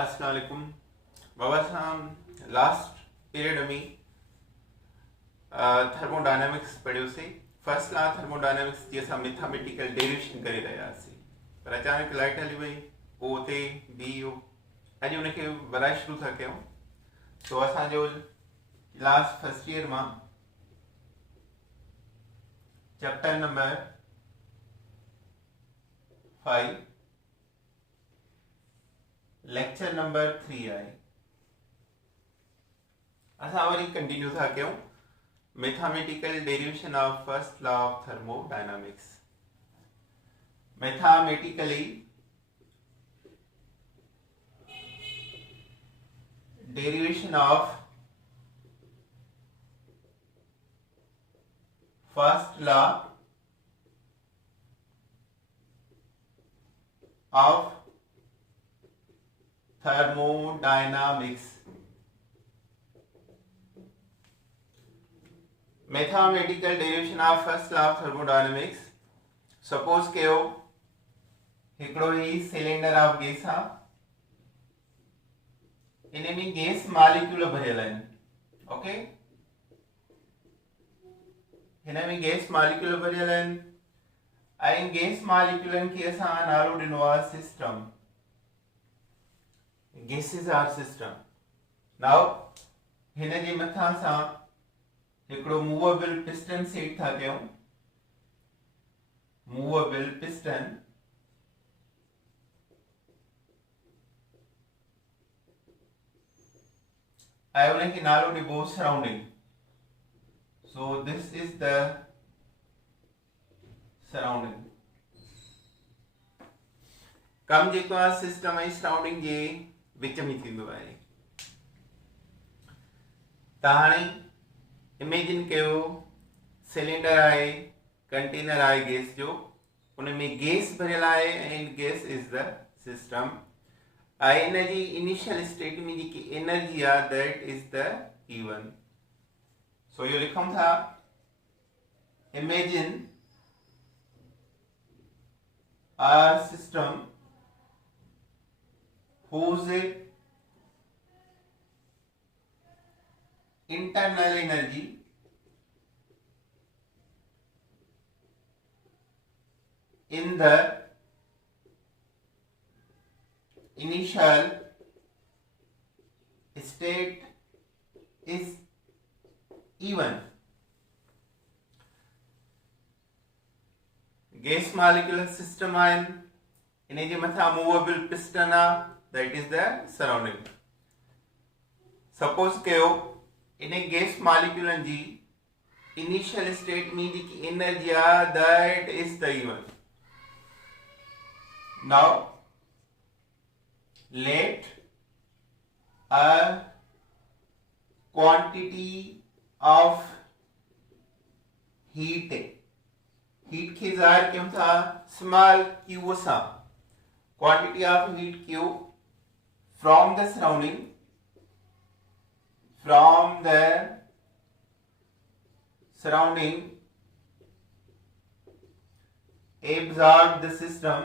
अस्सलाम वालेकुम बाबा साहब लास्ट पीरियड में थर्मोडायनेमिक्स पढ़ियो से फर्स्ट ला थर्मोडायनेमिक्स जी असां मैथमेटिकल डेरिवेशन करे रहिया हुआसीं पर अचानक लाइट हली वई पोइ उते बी वियो अॼु उनखे वधाए शुरू था कयूं सो असांजो लास्ट फर्स्ट ईयर मां चैप्टर नंबर 5 लेक्चर नंबर 3 आहे असां वरी कंटिन्यू था कयूं mathematical derivation of first law of thermodynamics mathematically derivation of first law of thermodynamics mathematical derivation of first law of thermodynamics suppose कयो हिकिड़ो ही cylinder of gas आहे इन में gas molecule भरियल आहिनि ओके हिन में गैस मॉलिक्यूल भरियल आहिनि ऐं गैस मॉलिक्यूलन खे असां नालो ॾिनो आहे system gases are system now हिन जे मथां सां हिकिड़ो मूवेबल पिस्टन सेट था कयूं मूवेबल पिस्टन ऐं उनखे नालो ॾिबो surrounding so this is the surrounding कम जेको आहे सिस्टम ऐं सराउंडिंग जे विच में थींदो आहे त हाणे इमेजिन कयो सिलेंडर आहे कंटेनर आहे गैस जो उन में गैस भरियल आहे ऐं गैस इज द सिस्टम ऐं इन जी इनिशियल स्टेट में जेकी एनर्जी आहे दैट इज द E1 सो इहो लिखूं था imagine a system whose internal energy in the initial state is E1 gas molecular system आहिनि इन जे मथां मूवेबल पिस्टन आहे that is the surrounding suppose कयो इन गैस मॉलिक्यूलन जी इनिशियल स्टेट में जेकी एनर्जी आहे that is the E1 now let a quantity of heat के ज़ाहिर कयूं था स्मॉल क्यू सां quantity of heat Q from the surrounding absorb the system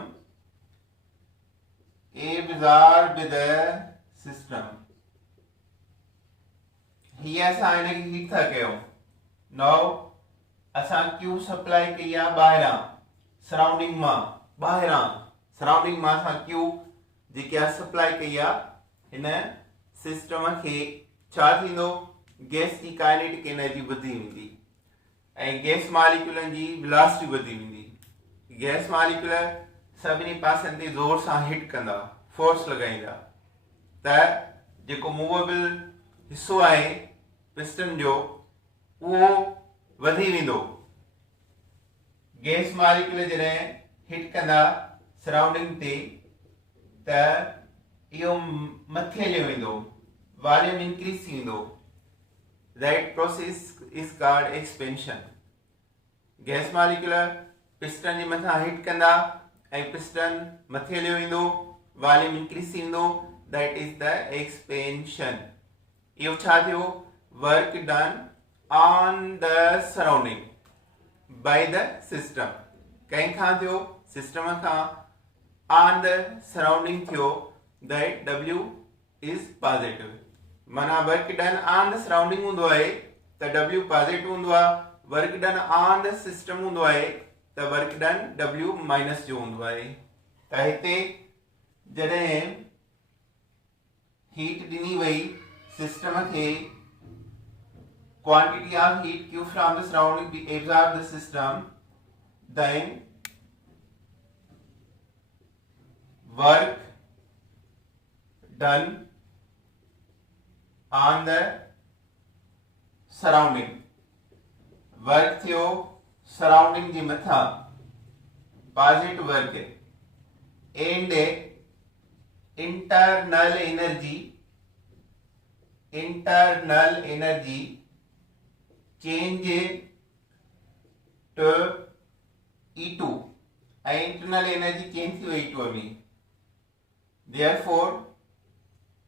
हीअ असां हिनखे हीट था कयूं नाउ असां क्यू सप्लाई कई आहे ॿाहिरां सराउंडिंग मां असां क्यू जेकी आहे सप्लाई कई आहे हिन सिस्टम खे छा थींदो गैस जी काइनेटिक एनर्जी वधी वेंदी ऐं गैस मॉलिक्यूलनि जी वेलोसिटी वधी वेंदी गैस मॉलिक्यूल सभिनी पासनि ते ज़ोर सां हिट कंदा फोर्स लॻाईंदा त जेको मूवेबल हिसो आहे पिस्टन जो उहो वधी वेंदो गैस मॉलिक्यूल जॾहिं हिट कंदा सराउंडिंग ते त इहो मथे हलियो वेंदो वॉल्यूम इंक्रीज थी वेंदो that process is called expansion gas molecule piston जे मथां हिट कंदा ऐं पिस्टन मथे हलियो वेंदो वॉल्यूम इंक्रीज थी वेंदो दैट इज द एक्सपेंशन इहो छा थियो work done on the surrounding by the system कंहिं खां थियो system Khan on the surrounding थियो that W is positive. माना work done on the surrounding हूंदो आहे त W positive हूंदो आहे, work done on the system हूंदो आहे त work done W minus जो हूंदो आहे। त हिते जॾहिं हीट ॾिनी वई सिस्टम खे, quantity of heat Q from the surrounding be absorbed the system, then work done on the surrounding, work थियो surrounding जे मथां positive work and internal energy change to E2 and internal energy change to E2 में, therefore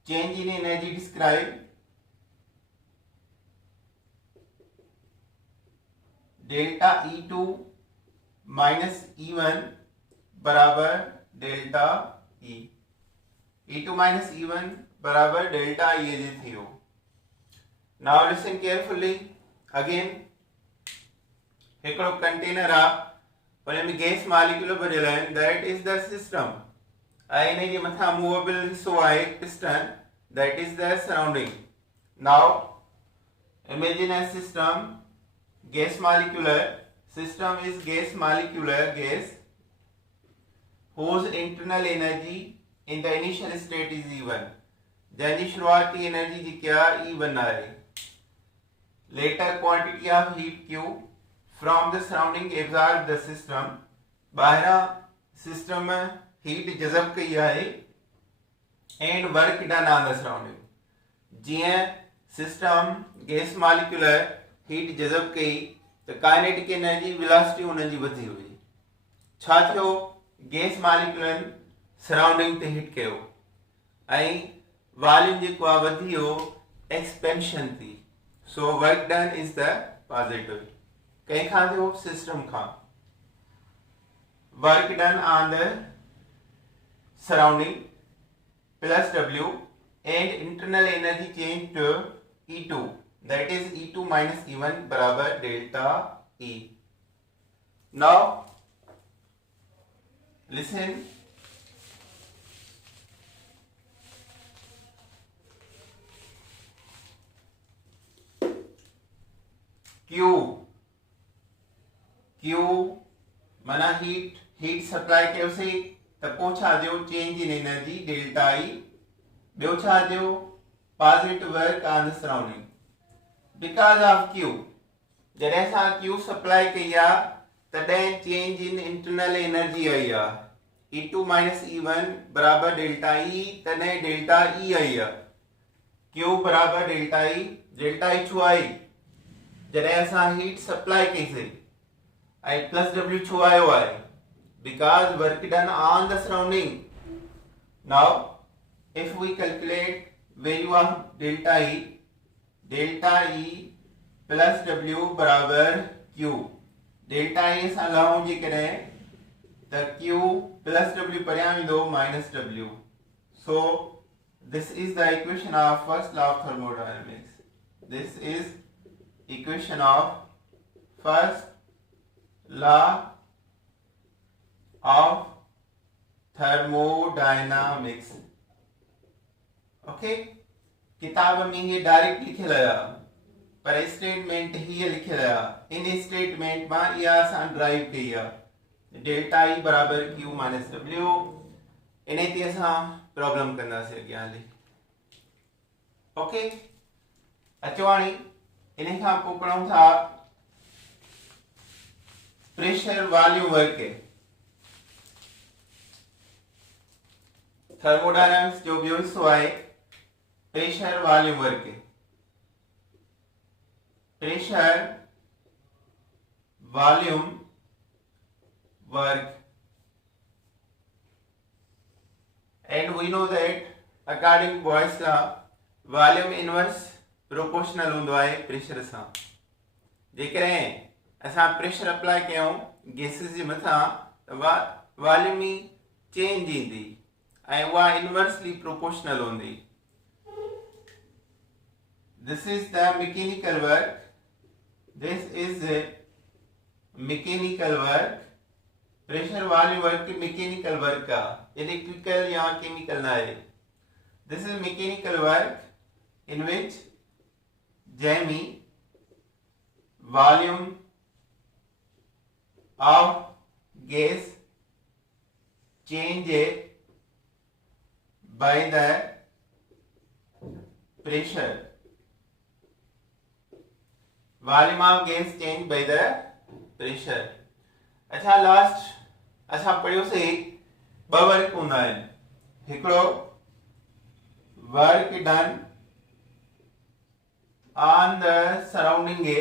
change in energy described delta E2 minus E1 बराबर delta E, E2 minus E1 बराबर delta E जे थियो। Now listen carefully again, हिकिड़ो container आहे, उन में gas molecule भरियल आहिनि, that is the system, ऐं इन जे मथां मूवेबल हिस्सो आहे piston, that is the surrounding. Now imagine a system, gas molecular system is gas molecular gas whose internal energy in the initial state is E1, जंहिंजी शुरूआती energy जेकी आहे E1 आहे। Later quantity of heat Q from the surrounding absorbed the system, ॿाहिरां system heat जज़ब कई आहे and work done on the surrounding, जीअं system gas molecular heat जज़ब कई त काइनेटिक एनर्जी वेलोसिटी उन्हनि जी वधी हुई। छा थियो, गैस मालिक्यूलर सराउंडिंग ते हिट कयो ऐं वॉल्यूम जेको आहे वधी वियो, एक्सपेंशन थी। So work done is the positive. कंहिं खां थियो, system Khan. Work done on the surrounding plus W and internal energy change to E2, that is E2 minus E1 बराबर delta E. Now listen, Q माना heat supply कयोसीं त पोइ छा थियो, change in energy delta E. ॿियो छा थियो, positive work on the surrounding because of Q, जॾहिं असां Q सप्लाई कई आहे तॾहिं चेंज इन इंटरनल एनर्जी आई आहे, E2 माइनस E1 बराबर डेल्टा ई, तॾहिं डेल्टा ई आई आहे। Q बराबर डेल्टा ई, डेल्टा ई छो आई, जॾहिं असां हीट सप्लाई कईसीं, ऐं प्लस W छो आयो आहे, because work done on the surrounding. Now if we calculate value of delta E plus W बराबर Q, डेल्टा E सां लहूं जे कॾहिं त Q plus W परियां वेंदो minus W. So this is the equation of first law of thermodynamics. This is equation of first law of thermodynamics. Okay, किताब में ये direct लिखियल है, पर स्टेटमेंट ही लिखियल है। इन स्टेटमेंट में ये आसान ड्राइव कई है, डेल्टा ई बराबर Q माइनस W। इन्हें ते असां प्रॉब्लम कंदा से अॻियां हली। ओके, अचो हाणे इन्हें खां पोइ पढ़ूं था प्रेशर वॉल्यूम वर्क। थर्मोडायनामिक्स जो ॿियो हिस्सो आहे pressure volume work. Pressure volume work, and we know that according Boyle's law volume inverse proportional हूंदो आहे प्रेशर सां। जेकॾहिं असां प्रेशर अप्लाई कयूं गैसेस जे मथां त वॉल्यूम में चेंज ईंदी ऐं उहा इनवर्सली प्रोपोर्शनल हूंदी. This is the mechanical work. This is mechanical work. Pressure वाली वर्क मैकेनिकल वर्क का, इलेक्ट्रिकल या केमिकल ना है. This is mechanical work in which जैमी volume of gas change by the pressure. Volume of gas change by the pressure. अच्छा, last असां पढ़ियोसीं ॿ वर्क हूंदा आहिनि. हिकिड़ो work done on the surrounding ए.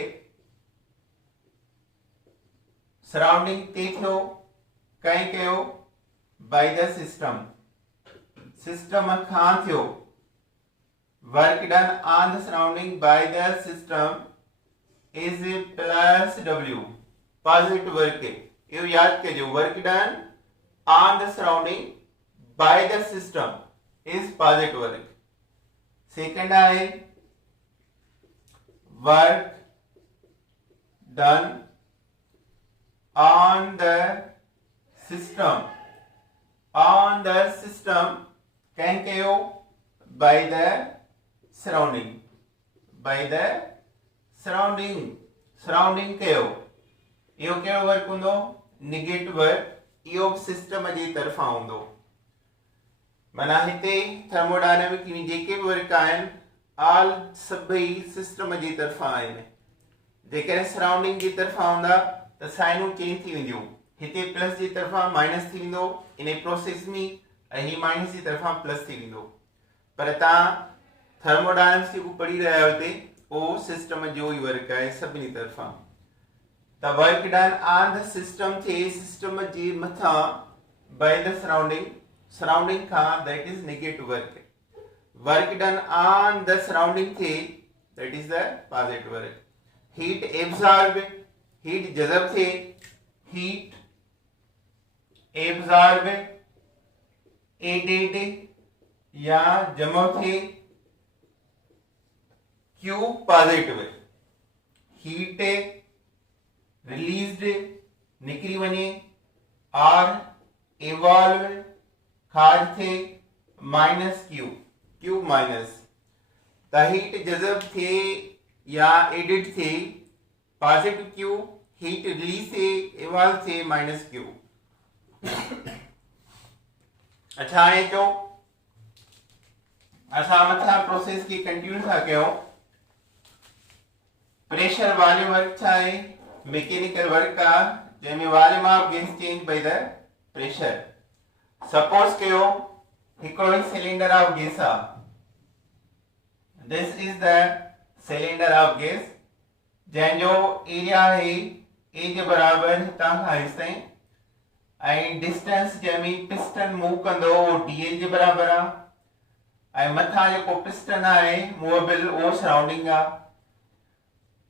सराउंडिंग ते थियो कंहिं कयो बाय द सिस्टम. सिस्टम खां थियो. Work done on the surrounding by the system is plus W. Positive work है. you याद करियो, work done on the surrounding by the system is positive work. Second है work done on the system. On the system कहीं कयो by the surrounding. By the surrounding. Surrounding कयो. इहो कहिड़ो work हूंदो? Negative work. इहो सिस्टम जी तरफ़ां हूंदो. माना हिते थर्मोडायनेमिक में जेके बि वर्क आहिनि ऑल सभई सिस्टम जी तरफ़ां आहिनि. जेकॾहिं सराउंडिंग जी तरफ़ां हूंदा त साइनूं चेंज थी वेंदियूं. हिते प्लस जी तरफ़ां माइनस थी वेंदो इन प्रोसेस में, ऐं ही माइनस जी तरफ़ां प्लस थी वेंदो. पर तव्हां थर्मोडायनेमिक्स जेको पढ़ी रहिया आहियो हिते, उहो सिस्टम जो ई वर्क आहे सभिनी तरफ़ां. The work done on the system थे सिस्टम जे मथां by the surrounding. Surrounding Khan that is negative work. Work done on the surrounding थे that is the positive work. Heat absorb. Heat जज़ब थे. Heat absorb added या जमा थे. Q positive. Heat released निकरी वने. और इवॉल्व खारिज थे माइनस क्यू. Q minus. त हीट जज़ब थे या एडिट थे पॉजिटिव क्यू. हीट रिलीज थे इवॉल्व थे माइनस क्यू. अच्छा हाणे चओ असां मथां प्रोसेस की कंटिन्यू था कयूं. प्रेशर वॉल्यूम वर्क छा आहे? मैकेनिकल वर्क का जैमें volume of gas change by the pressure. Suppose कयो हिकिड़ो ही सिलेंडर ऑफ गैस आ. This is the cylinder of gas जंहिंजो एरिया है ए जे बराबर हितां खां हेसि ताईं, ऐं डिस्टेंस जंहिंमें पिस्टन मूव कंदो उहो dl जे बराबर आहे. ऐं मथां जेको पिस्टन आहे मूवेबल उहो सराउंडिंग आहे.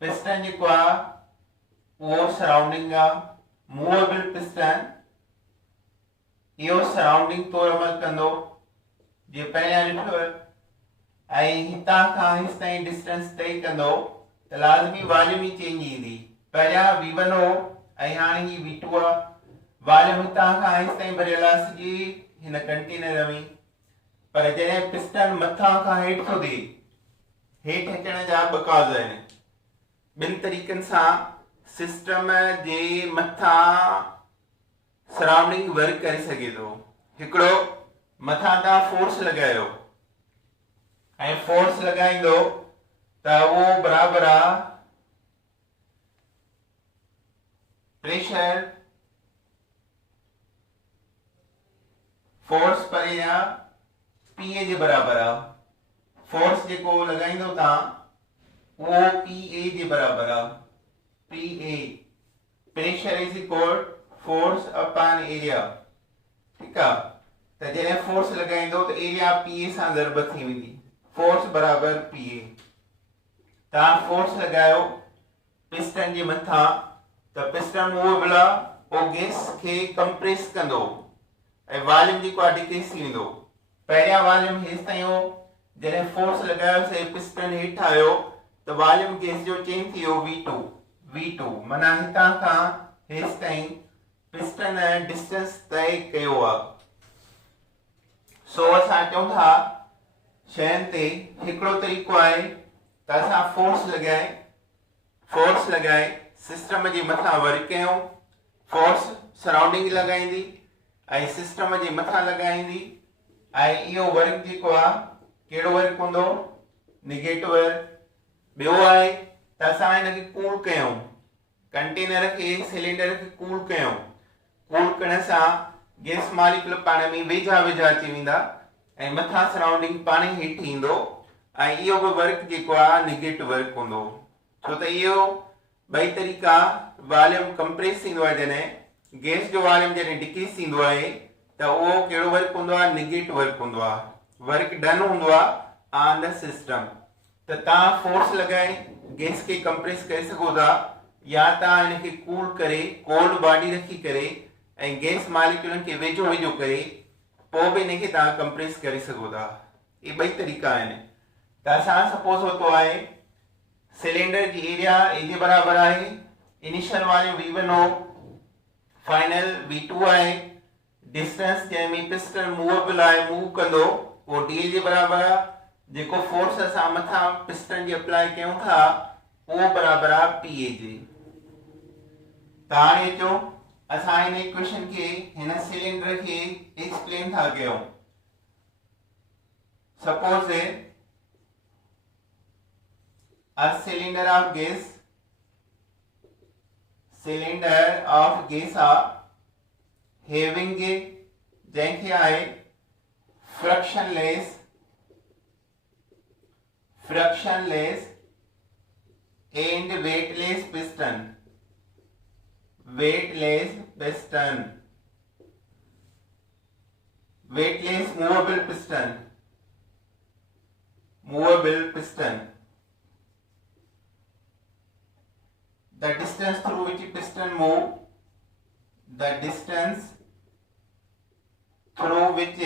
पिस्टन जेको आहे वो सराउंडिंग आ. मूवेबल पिस्टन इहो सराउंडिंग तौर अमल कंदो जे पहिरियां ॾिठो. ऐं हितां खां हेसि ताईं डिस्टेंस तय कंदो त लाज़मी वॉल्यूम ई चेंज ईंदी. पहिरियां v1 हो ऐं हाणे ही v2 आहे. वॉल्यूम हितां खां हेसि ताईं भरियल आहे सॼी हिन कंटेनर में. पर जॾहिं पिस्टन मथां खां हेठि थो ॾे, हेठि अचण जा ॿ कॉज आहिनि. ॿिनि तरीक़नि सां सिस्टम जे मथां सराउंडिंग वर्क करे सघे थो. हिकिड़ो मथां तव्हां फोर्स लॻायो ऐं फोर्स लॻाईंदो त उहो बराबर आहे प्रेशर. फोर्स परे या पीए जे बराबर आहे. फोर्स जेको लॻाईंदो तव्हां उहो पीए जे बराबर आहे. PA pressure is equal force upon area. ठीक है. तो जैसे फोर्स लगाइंदो तो एरिया पीए सां ज़रब थी वेंदी. फोर्स बराबर पीए. ता फोर्स लगायो पिस्टन जे मथा तो पिस्टन मूवेबल ओ गैस के कंप्रेस कंदो ए वॉल्यूम जी को डिक्रीज थी वेंदो. पहिरियां वॉल्यूम हेसि ताईं हो, जॾहिं फोर्स लॻायोसीं पिस्टन हेठि आयो त वॉल्यूम गैस जो चेंज थी वियो V2 माना हितां खां हेसि ताईं पिस्टन डिस्टेंस तय कयो आहे। सो असां चऊं था शयुनि ते हिकिड़ो तरीक़ो आहे त असां फोर्स लॻाए सिस्टम जे मथां वर्क कयूं। फोर्स सराउंडिंग लॻाईंदी ऐं सिस्टम जे मथां लॻाईंदी ऐं इहो वर्क जेको आहे कहिड़ो वर्क हूंदो, निगेटिव वर्क। ॿियो आहे त असां हिनखे कूल कयूं, कंटेनर खे सिलेंडर खे कूल कयूं। कूल करण सां गैस मॉलिक्यूल पाण में वेझा वेझा अची वेंदा ऐं मथां सराउंडिंग पाण ई हेठि ईंदो ऐं इहो बि वर्क जेको आहे निगेटिव वर्क हूंदो। छो त इहो ॿई तरीक़ा वॉल्यूम कंप्रेस थींदो आहे, जॾहिं गैस जो वॉल्यूम जॾहिं डिक्रीज थींदो आहे त उहो कहिड़ो वर्क हूंदो आहे, निगेटिव वर्क हूंदो आहे। वर्क डन हूंदो आहे ऑन द सिस्टम। त तव्हां फोर्स लॻाए गैस खे कंप्रेस करे सघो था या तव्हां हिनखे कूल करे कोल्ड बॉडी रखी करे ऐं गैस मॉलिक्यूलनि खे वेझो वेझो करे पोइ बि हिनखे तव्हां कंप्रेस करे सघो था। इहे ॿई तरीक़ा आहिनि। त असां सपोज वरितो आहे सिलेंडर जी एरिया ए जे बराबर आहे, इनिशियल वॉल्यूम V1 हो, फाइनल V2 आहे, डिस्टेंस जंहिंमें पिस्टन मूवेबल आहे, मूव कंदो, उहो dl जे बराबर आहे। जेको फोर्स असां मथां पिस्टन जे अप्लाई कयूं था उहो बराबर आहे PA जे। त हाणे अचो असां हिन इक्वेशन खे हिन सिलेंडर खे एक्सप्लेन था कयूं। Suppose a cylinder of gas are having a जंहिंखे आहे frictionless and weightless piston, weightless movable piston. The distance through which piston move, the distance through which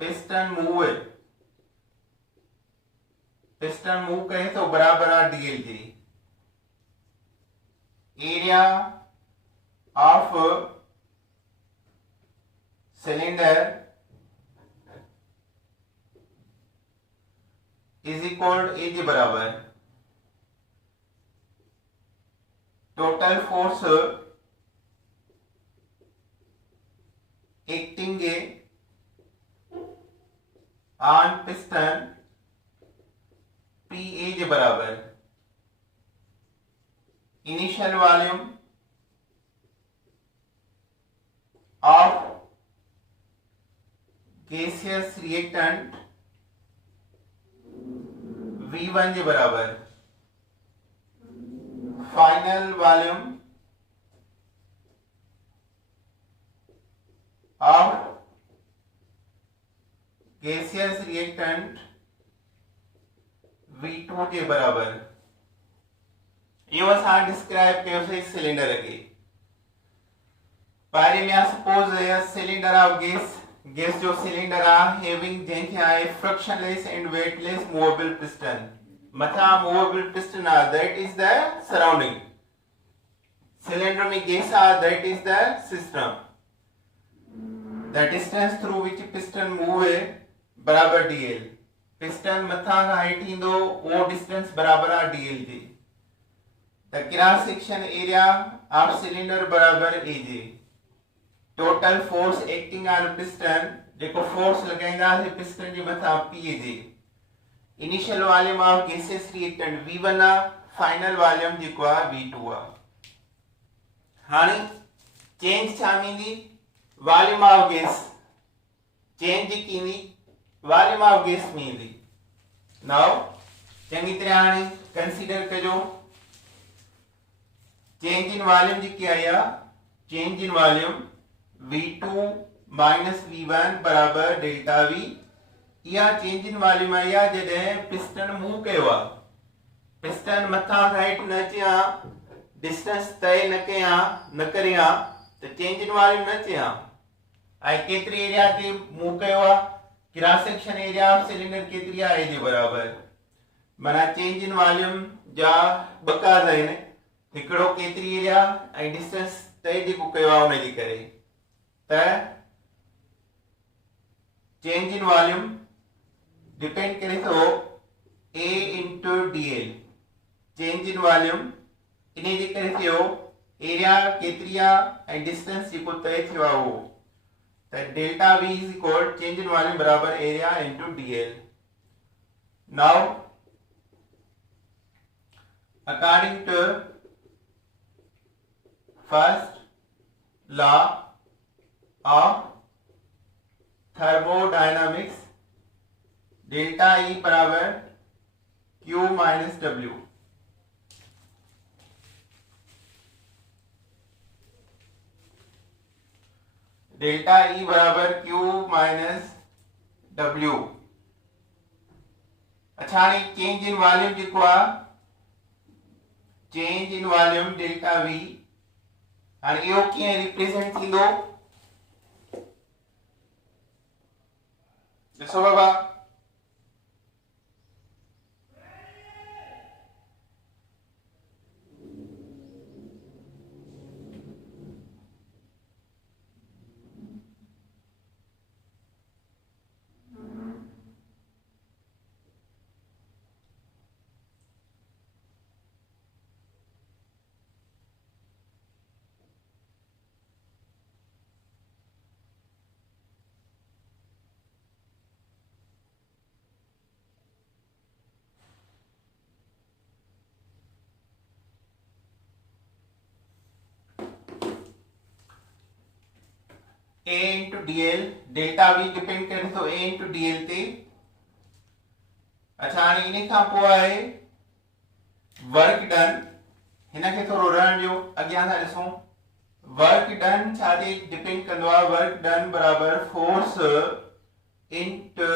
piston move करे तो बराबर है dl ji. Area of cylinder is equal to A के बराबर total force acting on piston PA के बराबर initial volume of gaseous reactant V1 के बराबर final volume of gaseous reactant V2 के बराबर। इहो असां डिस्क्राइब कयोसीं सिलेंडर खे। पहिरें में सपोज सिलेंडर ऑफ गैस जो सिलेंडर आहे हैविंग जंहिंखे आहे frictionless and weightless movable piston. मथां मूवेबल पिस्टन आहे, that is the surrounding. Cylinder में गैस आहे, that is the system. The distance through which piston move बराबर dl। पिस्टन मथां खां हेठि ईंदो उहो डिस्टेंस बराबर आहे dl जी। The cross section area of cylinder बराबर AJ। Total force acting on piston जेको फोर्स लॻाईंदासीं पिस्टन जे मथां PA J. Initial volume of gaseous reactant V1 आहे, फाइनल वॉल्यूम जेको आहे V2 आहे। हाणे चेंज छा ईंदी, वॉल्यूम ऑफ गैस चेंज जेकी ईंदी वॉल्यूम ऑफ गैस में ईंदी। नाउ चङी तरह हाणे कंसीडर कजो चेंज इन वॉल्यूम जेकी आई आहे, change in volume V2 minus V1 बराबर डेल्टा V। इहा चेंज इन वॉल्यूम आई आहे जॾहिं पिस्टन मूव कयो आहे। पिस्टन मथां खां हेठि न अचे हा, डिस्टेंस तय न कयां न करियां तो चेंज इन वॉल्यूम न चया आई केतरी एरिया ते मूव कयो आ cross section area of cylinder केतरी आ ए जे बराबर माना चेंज इन वॉल्यूम जा बकाज आहिनि हिकिड़ो केतरी एरिया ऐं डिस्टेंस तय जेको कयो आहे उन जे करे त चेंज इन वॉल्यूम डिपेंड करे थो A into dl change in volume इन जे करे थियो एरिया केतरी आहे ऐं डिस्टेंस जेको तय थियो आहे उहो त delta v is equal change in volume बराबर एरिया इनटू dl नाउ according to first law of thermodynamics delta E बराबर Q minus W delta E बराबर Q माइनस W अच्छा हाणे चेंज इन वॉल्यूम जेको आहे change in volume delta V हाणे इहो कीअं रिप्रेजेंट थींदो ॾिसो बाबा A into dl delta v depend करे थो A into dl ते अच्छा हाणे इन खां पोइ आहे वर्क डन हिन खे थोरो रहण ॾियो अॻियां था ॾिसूं वर्क डन छा ते डिपेंड कंदो आहे वर्क डन बराबर force into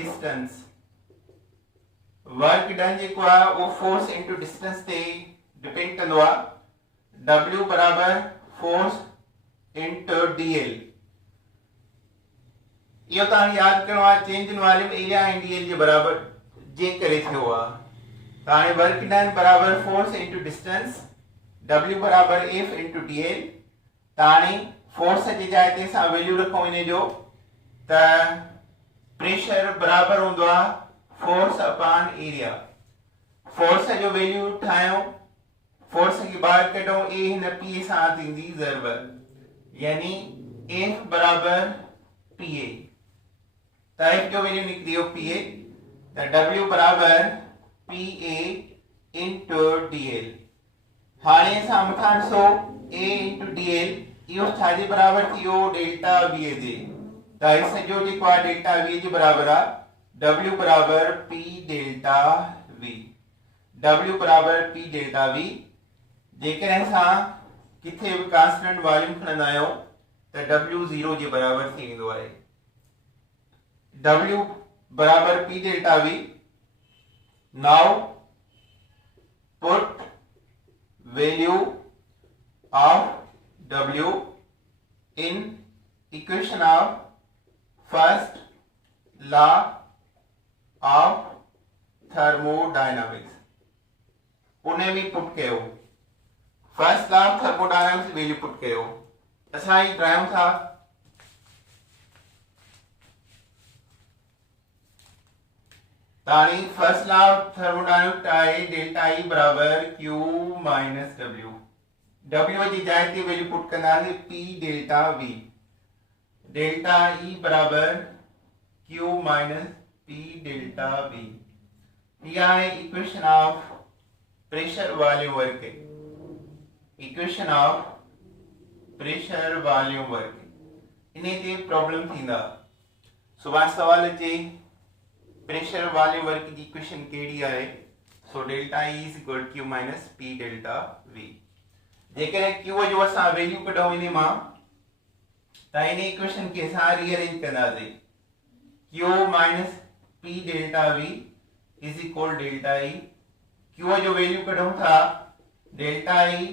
distance work done जेको आहे उहो फोर्स इनटू डिस्टेंस ते डिपेंड कंदो आहे W बराबर फोर्स इनटू dl इहो तव्हां यादि करिणो आहे चेंज इन वॉल्यूम एरिया ऐं dl जे बराबर जे करे थियो आहे त हाणे वर्क डन बराबर फोर्स इनटू डिस्टेंस W बराबर F इनटू dl त हाणे फोर्स जे जाइ ते असां वैल्यू रखूं इन जो त प्रेशर बराबर हूंदो आहे फोर्स अपॉन एरिया फोर्स जो वैल्यू ठाहियूं फोर्स खे ॿाहिरि कढूं A हिन P सां थींदी ज़रब यानी F बराबर PA त F जो वैल्यू निकिरी वियो PA त W बराबर PA इनटू dl हाणे असां मथां ॾिसो A इनटू dl इहो छाजे बराबर थी वियो डेल्टा V जे त हीउ सॼो जेको आहे डेल्टा V जे बराबर आहे W बराबर P डेल्टा V W बराबर P डेल्टा V जेकॾहिं असां किथे बि कांस्टेंट वॉल्यूम खणंदा आहियूं त W 0 जे बराबर थी वेंदो आहे W बराबर P delta V now put value of W in equation of first law of thermodynamics उन्हें भी पुट कयो first law of thermodynamics value put कयो असां ही ड्राइव था ताणी फर्स्ट लॉ ऑफ थर्मोडायनामिक्स आहे डेल्टा E बराबर Q माइनस W W जी जाइ ते वैल्यू पुट कंदासीं P delta V delta E बराबर Q minus P delta V यह है equation of pressure volume work equation of pressure volume work इन्हें ते प्रॉब्लम थींदा सुभाणे सवाल अचे प्रेशर वॉल्यूम वर्क की इक्वेशन केड़ी है so delta E is equal Q minus P delta V जेकर Q जो असा वैल्यू कढो इने मा त इन इक्वेशन के असा रीअरेंज कंदासे Q minus P delta V is equal delta E Q जो वैल्यू कढो था डेल्टा E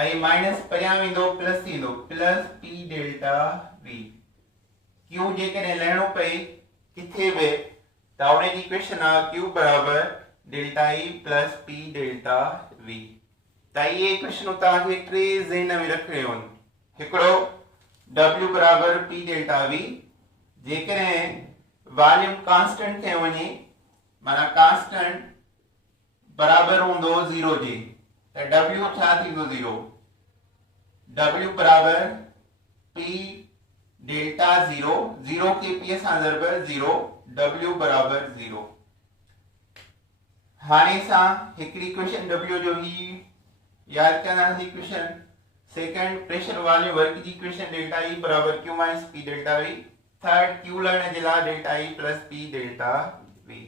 ऐं माइनस परियां वेंदो प्लस थींदो plus P delta V. Q जेकॾहिं लहिणो पए किथे बि त उन जी इक्वेशन आहे क्यू बराबर delta E plus P delta V. त इहे इक्वेशनूं तव्हांखे टे ज़हन में रखणियूं आहिनि। हिकिड़ो W बराबर पी डेल्टा वी, जेकॾहिं वॉल्यूम कांस्टेंट थे वञे माना कांस्टेंट बराबर हूंदो 0 जे त W छा थींदो 0। W बराबर P डेल्टा 0, 0 के P सां ज़रब 0, W बराबर 0। हाणे सां हिकिड़ी इक्वेशन W जो ही याद कंदासीं equation. Second pressure volume work जी इक्वेशन डेल्टा E बराबर Q minus P delta V। Third Q लहण जे लाइ delta E plus P delta V।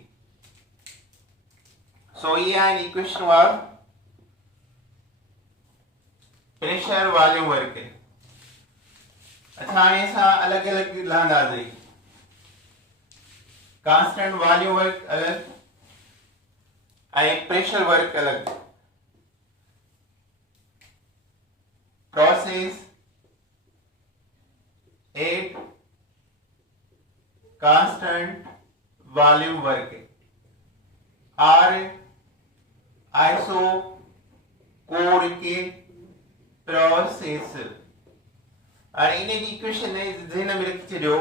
So ये आहिनि equation of pressure volume work. अच्छा हाणे असां अलॻि अलॻि लहंदासीं। कांस्टेंट वॉल्यूम वर्क अलॻि ऐं प्रेशर वर्क अलॻि। Process at constant volume work are isochoric process. और इन जी इक्वेशन ज़हन में रखी छो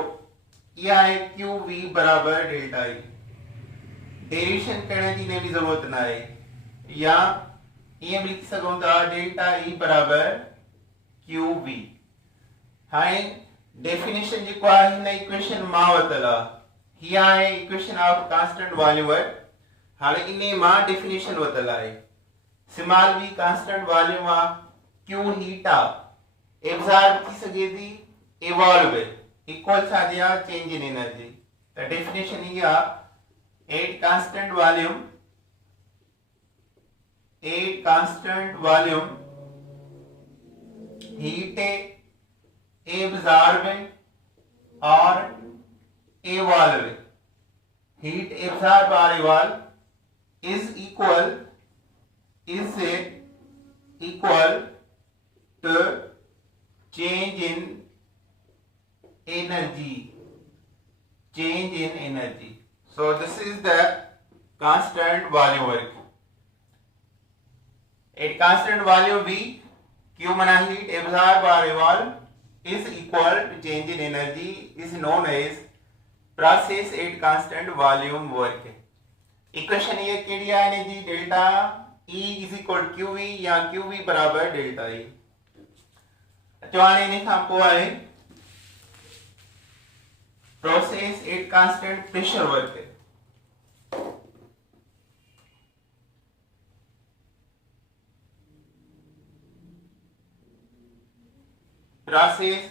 यह है क्यू वी बराबर डेल्टा ई। डेरिवेशन करने की भी जरूरत ना है, या ये लिख सको था डेल्टा ई बराबर क्यू वी। हाणे डेफिनेशन जो है इन इक्वेशन मां वतल आहे। हिया है equation of constant volume work. हाणे इने मां डेफिनेशन वतल आहे। स्मॉल v कांस्टेंट वॉल्यूम आ, क्यू हीट आ, एब्जॉर्ब थी सके थी, इवॉल्व इक्वल छा दिया change in energy. The definition ही आ at constant volume heat absorb और इवॉल्व। हीट एब्जॉर्ब और evolve is equal to change in energy. So this is the constant volume work. At constant volume V, Q mana heat absorb or evolve is equal to change in energy is known as process at constant volume work. Equation ये केड़ी आने जी delta E is equal to QV या QV बराबर delta E। चवाने ने खां पोइ आहे process at constant pressure work. Process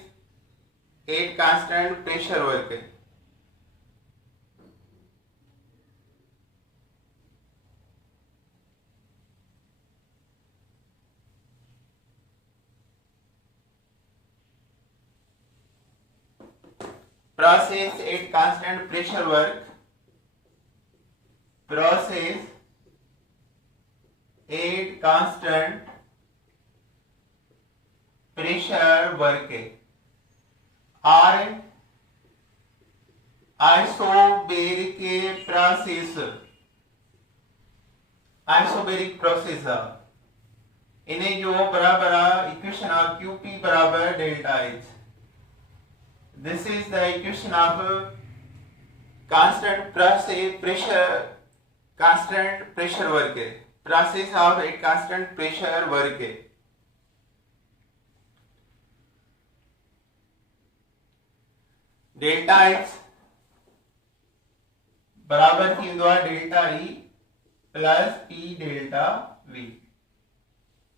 at constant pressure work. Process at constant pressure work. Process at constant pressure work are isobaric process. Isobaric process इन्हें जो बराबर इक्वेशन ऑफ QP बराबर delta H। This is the equation of constant pressure work. Process of a constant pressure work. Delta H बराबर थींदो आहे delta E plus P delta V।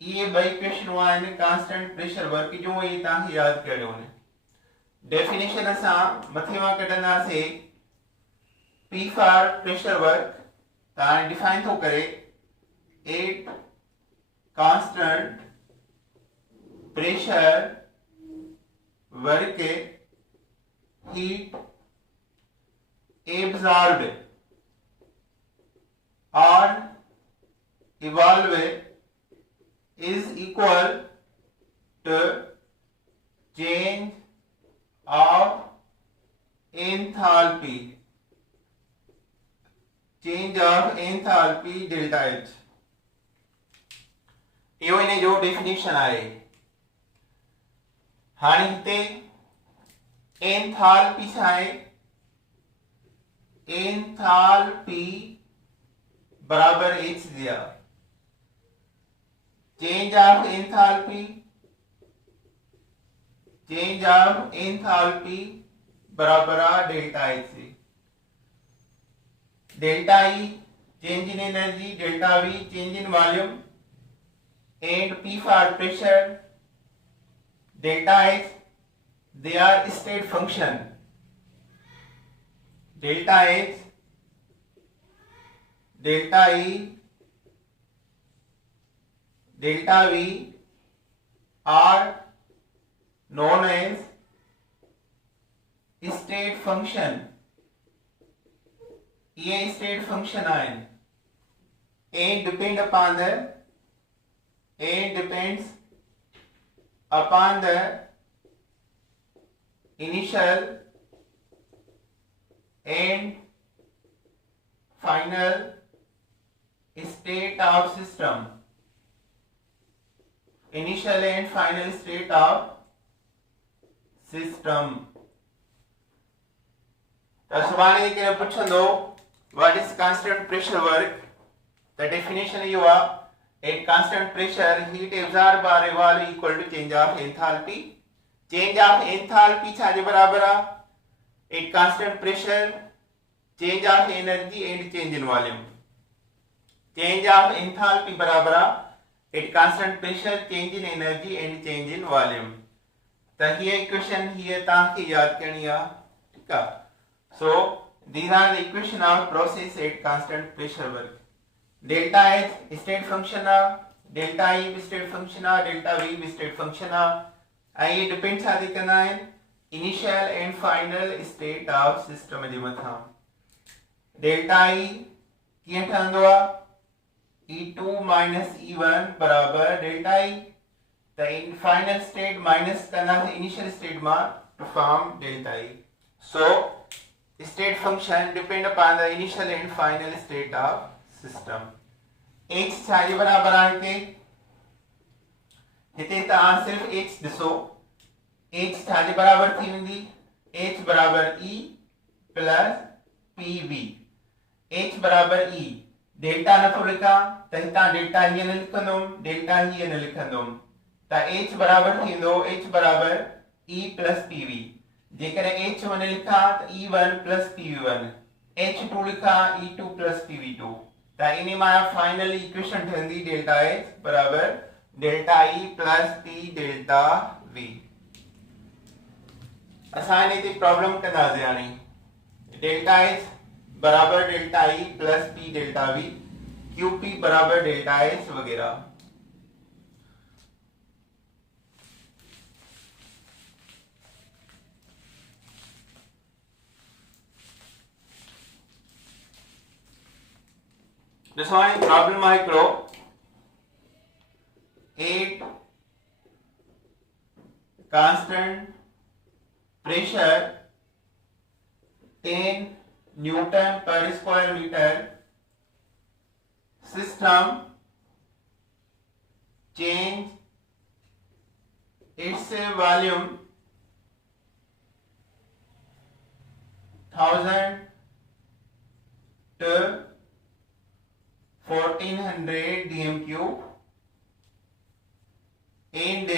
ये ॿई इक्वेशनूं आहिनि कांस्टेंट प्रेशर वर्क जूं, ये तव्हांखे यादि करिणो आहे। डेफिनेशन असां मथे मां कढंदासीं। P फॉर प्रेशर वर्क तव्हां डिफाइन थो करे eight constant pressure work heat absorbed और evolve is equal to change of enthalpy, delta H. इहो इन जो डेफिनेशन आहे। हाणे हिते एंथैल्पी छा आहे? एंथैल्पी बराबर H दिया। चेंज ऑफ एंथैल्पी बराबर आ डेल्टा H से। Delta E change in energy, delta V change in volume, and P for pressure, delta H they are state function. Delta H, delta E, delta V are known as state function. ये state function आए and depends upon the initial and final state of system. Initial and final state of system. तो सवाल ये कि पूछंदो what is constant pressure work? The definition you are at constant pressure heat absorbed by wall equal to change of enthalpy. Change of enthalpy छाजे बराबर आ at constant pressure change of energy and change in volume. Change of enthalpy बराबर आ at constant pressure change in energy and change in volume. तो ये equation ही ताकि याद करनी आ, ठीक है? So these are the equation of process at constant pressure work. Delta H state function a, delta E state function a, delta V state function a. ये depends आदि करना है initial and final state of system जे मथा. Delta E किए ठहंदो आ E2 minus E1 बराबर delta E. The in final state minus करना है initial state में to form delta E. So state function depend upon the initial and final state of system. H छाजे बराबर आहे हिते तव्हां सिर्फ H ॾिसो। H छाजे बराबर थी वेंदी? H बराबर E प्लस PV। H बराबर E डेल्टा नथो लिखां त हितां डेल्टा हीअं न लिखंदुमि, डेल्टा हीअं न लिखंदुमि त H बराबर थींदो H बराबर E प्लस PV। जेकर H1 लिखा तो E1 plus PV1, H2 लिखा E2 plus PV2। तो इन्हीं में फाइनल इक्वेशन ठहंदी डेल्टा H बराबर delta E plus P delta V। असां ने ते प्रॉब्लम कंदासीं हाणे डेल्टा H बराबर delta E plus P delta V, QP बराबर डेल्टा H वगैरह। ॾिसो हाणे प्रॉब्लम आहे हिकिड़ो 8 constant pressure 10 Newton per square meter system change its volume 1000 to 1400 dm³ and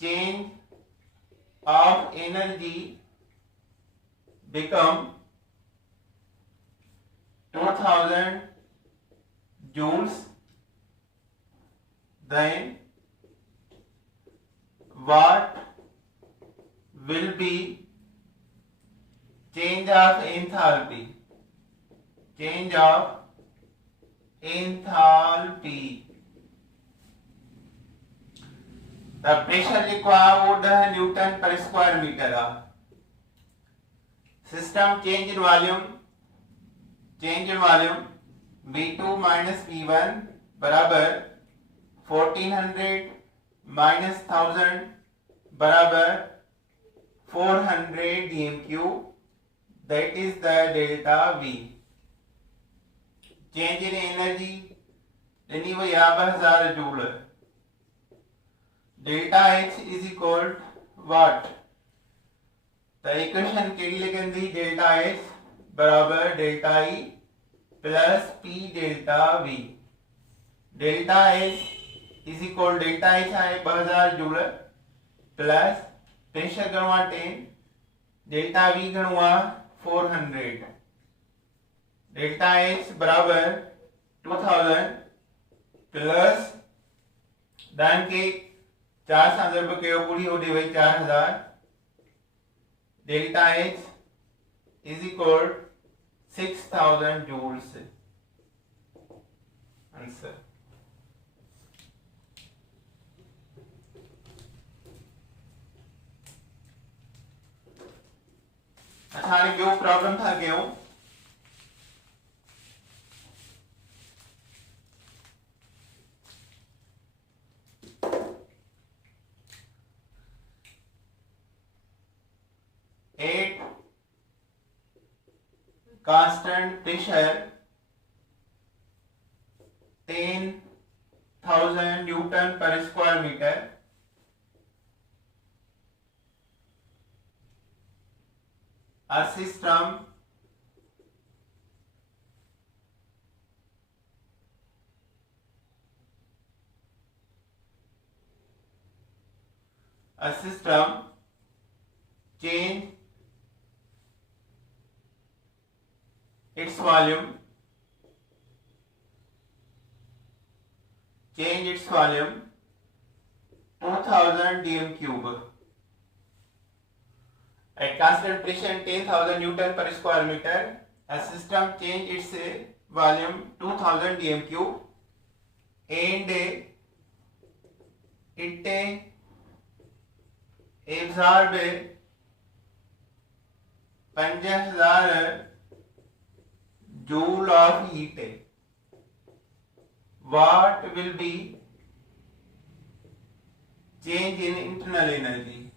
change of energy become 2000 joules, then what will be change of enthalpy? Change of enthalpy. The pressure required Newton per square meter. System change in volume. Change in volume V2 minus V1 बराबर 1400 minus 1000 बराबर 400 dm3, that is the delta V. Change in energy यानी वो 50,000 joule. Delta H is equal what, तो equation केड़ी लिखंदी, delta H बराबर delta E plus P delta V। Delta H is equal delta H है 2000 joule plus pressure घणो आहे 10, delta V घणो आहे 400। डेल्टा H बराबर 2000 प्लस दान के 4 सां ज़रब कयो पूरी होॾे वई 4000। Delta H is equal 6000 joules. Answer. अच्छा हाणे ॿियो प्रॉब्लम था कयूं। At constant pressure 10,000 Newton per square meter, a system change its volume 2000 dm cube at constant pressure 10,000 Newton per square meter. A system change its volume 2000 dm cube and it absorb 5000 joule of heat. What will be change in internal energy?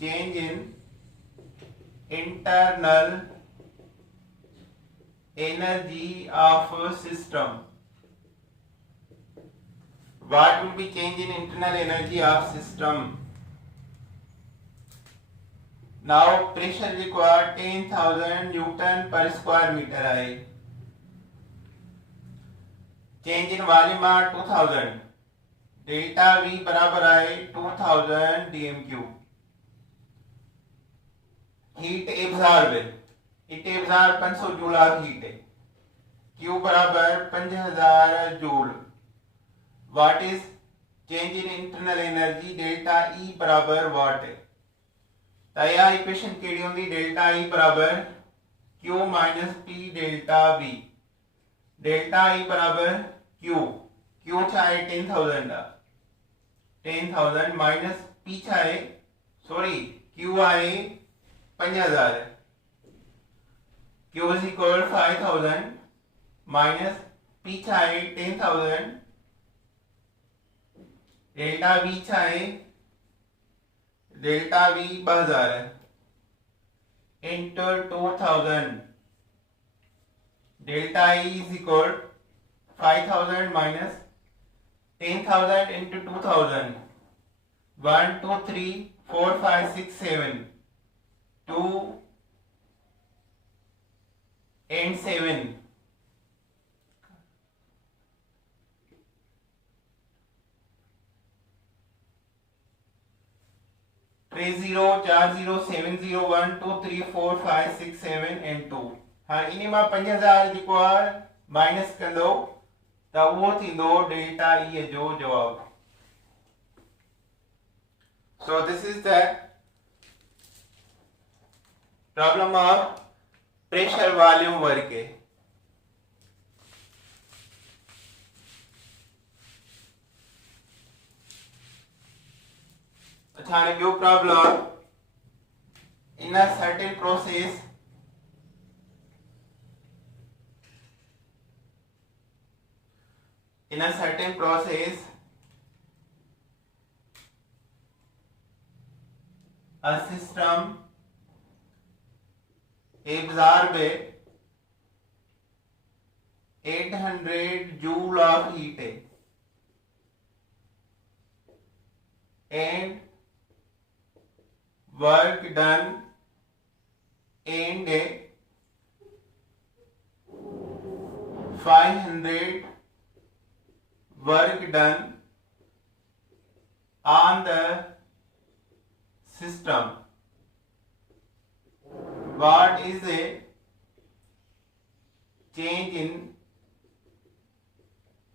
Change in internal energy of a system. What will be change in internal energy of system? Now pressure required 10,000 Newton per square meter है। Change in volume are 2000। Delta V बराबर है 2000 dm cube। Heat absorb, it absorb 500 joule of heat। Q बराबर 5000 joule। What is change in internal energy? Delta E बराबर watt। तो यह equation केड़ी होंदी, delta E बराबर Q minus P delta V। Delta E बराबर Q छाए 10,000 minus P छाए Q आए 5000। Q is equal 5000 minus P छाए 10,000 डेल्टा V छाए delta V 2000 into 2000। Delta E is equal 5000 minus 10,000 into 2000। 1 2 3 4 5 6 7 2 and 7 30 40 70 1 2 3 4 5 6 7 and 2। हाँ इन्हीं में 5000 जेको आहे माइनस कंदो त उहो थींदो डेल्टा E जो जवाब। So this is the problem of pressure volume work। अच्छा ॿियो problem, in a certain process in a certain process a system absorbs 800 joule of heat and work done and 500 work done on the system. What is the change in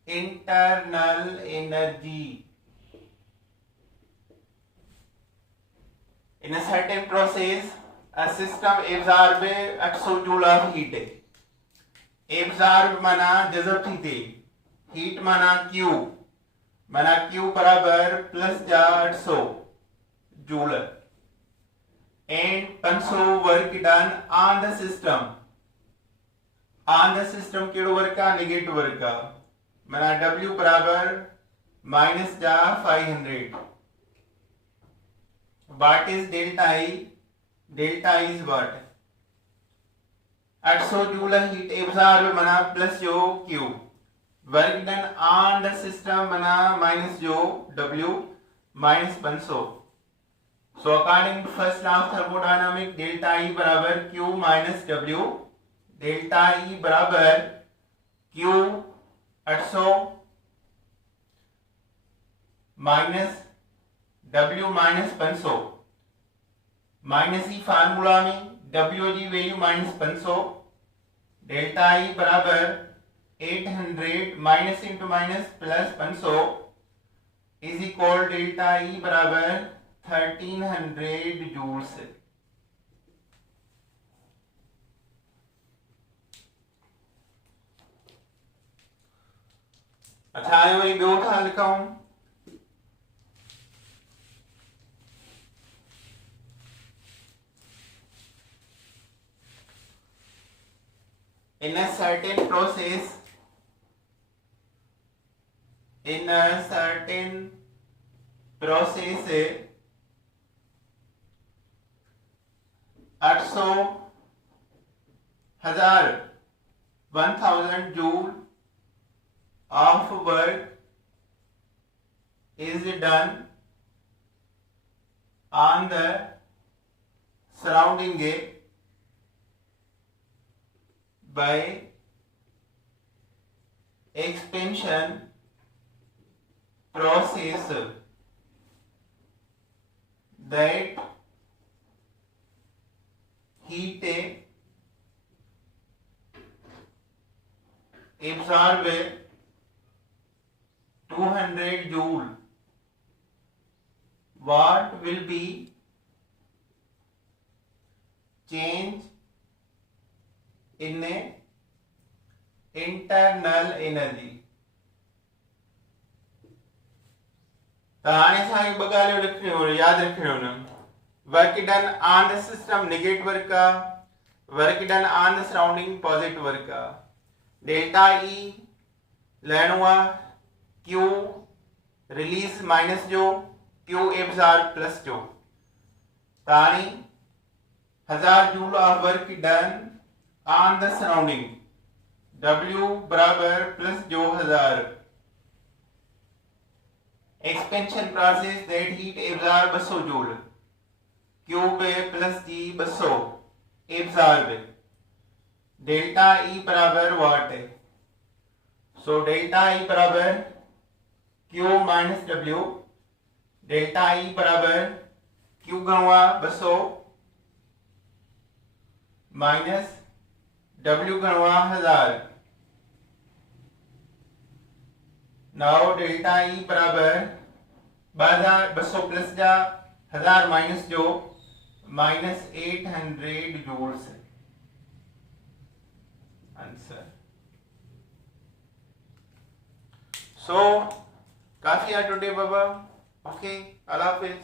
internal energy? In a certain process, a system absorbs 800 joule of heat. Absorb माना जज़ब थी थे, heat माना Q बराबर plus जा 800 joule and 500 work done on the system. On the system केड़ो work का negative work का माना W बराबर माइनस जा 500. What is delta I? Delta I is what? 800 joule heat absorb माना प्लस जो Q, work done on the system माना minus जो W minus 500. So according to first law of thermodynamics, delta E बराबर Q minus W. Delta E बराबर Q 800 minus W minus 500. Minus ई formula में W की value minus 500. Delta E बराबर 800 minus into minus plus 500 is equal delta E बराबर 1300 joules. अच्छा आयो worry ॿियो था लिखूं. In a certain process 1000 joule of work is done on the surrounding by expansion process that heat absorb 200 joule. What will be change in internal energy? हाणे असांखे ॿ ॻाल्हियूं लिखणियूं यादि रखणियूं आहिनि. Work done on the system negative work आहे, work done on the surrounding positive work आहे. Delta E लहणो आहे Q रिलीज माइनस जो, Q एब्जॉर्ब प्लस जो. हाणे 1000 joule of work done on the surrounding, W बराबर प्लस जो 1000. Expansion process that heat absorb 200 joule, Q plus G 200 absorb. Delta E बराबर what है. सो डेल्टा E बराबर Q minus W. Delta E बराबर Q गणवा 200 minus W गणवा 1000. Now delta E बराबर 200 plus जा 1000 minus जो minus 800 joules. Answer. सो काफी है today बाबा. Okay, अल्लाह हाफिज.